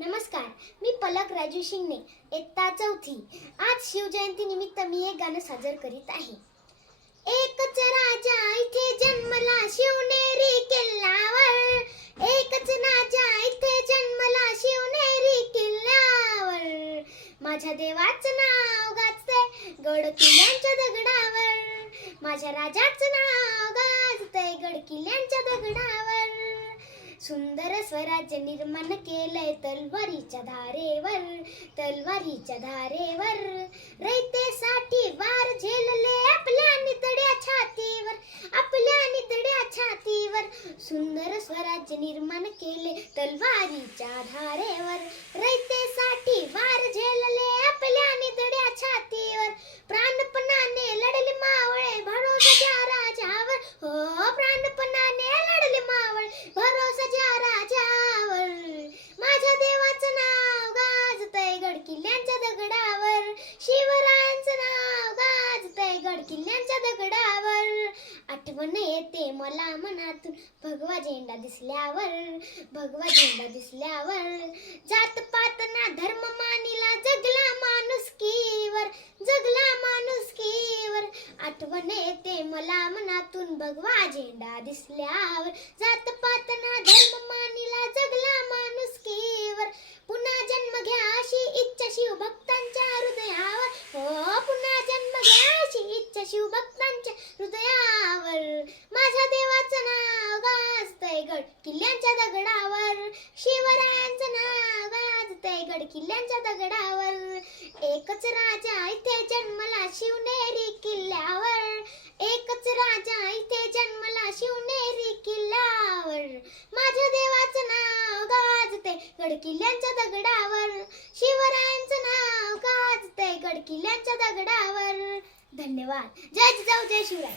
नमस्कार मी पलक राजू शिंगणे इयत्ता चौथी. आज शिवजयंती निमित्त मी एक गाणं सादर करीत आहे. एकच राजा इथे जन्मला शिवनेरी किल्ल्यावर एकच राजा इथे जन्मला शिवनेरी किल्ल्यावर माझ्या देवाचं नाव गाजते गड किल्ल्यांच्या दगडावर. माझ्या राजाचं नाव गाजते गड किल्ल्यांच्या दगडावर. सुंदर स्वराज्य निर्माण केलंय तलवारीच्या धारेवर तलवारीच्या धारेवर रयतेसाठी वार झेलले आपल्या नितड्या छातीवर आपल्या नितड्या छातीवर सुंदर स्वराज्य निर्माण केले तलवारीच्या धारेवर रयतेसाठी वार झेलले आपल्या नितड्या छातीवर प्राणपणाने लढले मावळे भरोसाच्या राजावर हो प्राणपणाने लढले मावळे भरोसाच्या राजावर माझ्या देवाचं नाव गाजतय गड किल्ल्यांच्या दगडावर शिवरायांचं नाव गाजतय गड किल्ल्यांच्या दगडावर. आठवण येते मला मनातून. भगवा झेंडा दिसल्यावर भगवा झेंडा दिसल्यावर. जात पात ना धर्म मानिला जगला माणुसकीवर जगला माणुसकीवर. आठवण येते मला मनातून भगवा झेंडा दिसल्यावर. जात पात ना धर्म मानिला जगला किल्ल्यांच्या दगडावर शिवरायांचं नाव गाजतय. गड किल्ल्यांच्या दगडावर एकच राजा इथे जन्मला शिवनेरी किल्ल्यावर. एकच राजा इथे जन्मला शिवनेरी किल्ल्यावर. माझ्या देवाचं नाव गाजते गड किल्ल्यांच्या दगडावर शिवरायांचं नाव गाजते गड किल्ल्यांच्या दगडावर. धन्यवाद. जय जिजाऊ जय शिवराय.